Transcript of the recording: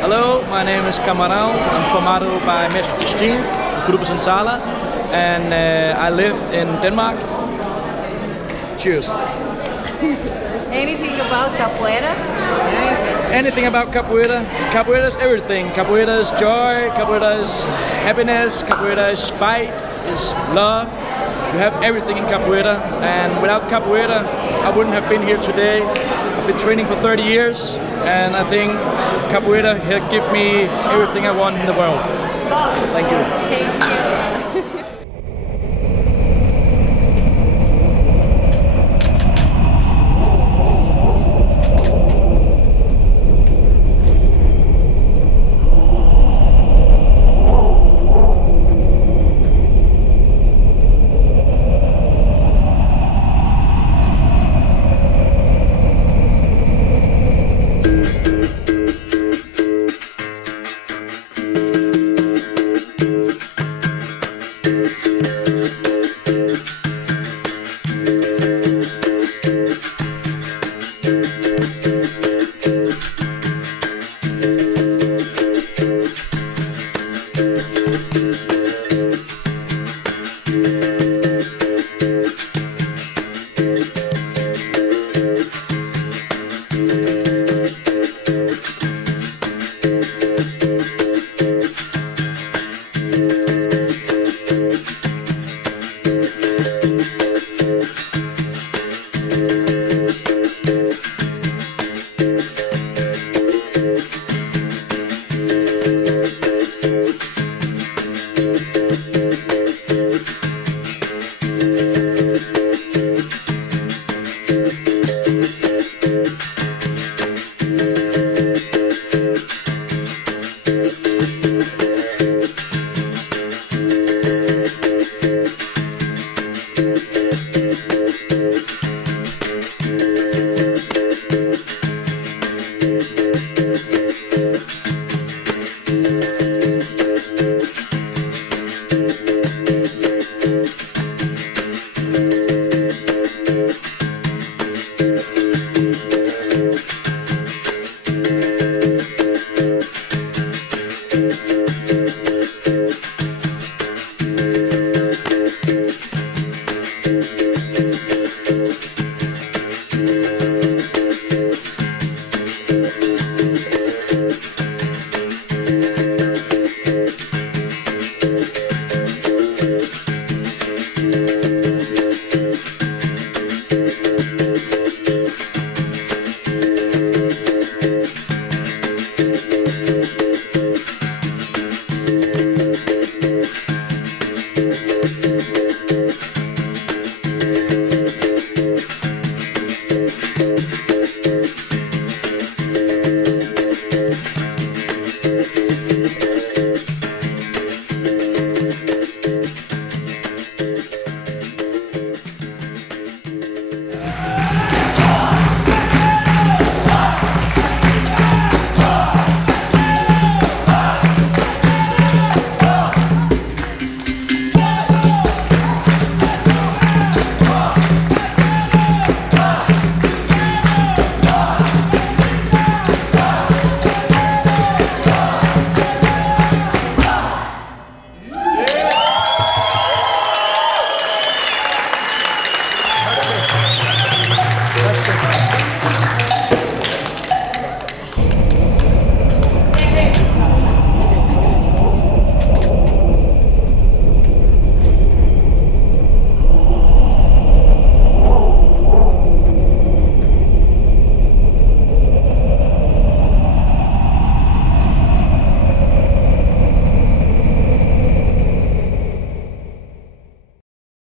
Hello, my name is Camarão. I'm formado by Mestre Grupo Senzala, and I live in Denmark. Cheers. Anything about capoeira? Anything about capoeira? Capoeira is everything. Capoeira is joy, capoeira is happiness, capoeira is fight, is love. You have everything in capoeira, and without capoeira I wouldn't have been here today. I've been training for 30 years, and I think capoeira has given me everything I want in the world. Thank you. Thank you.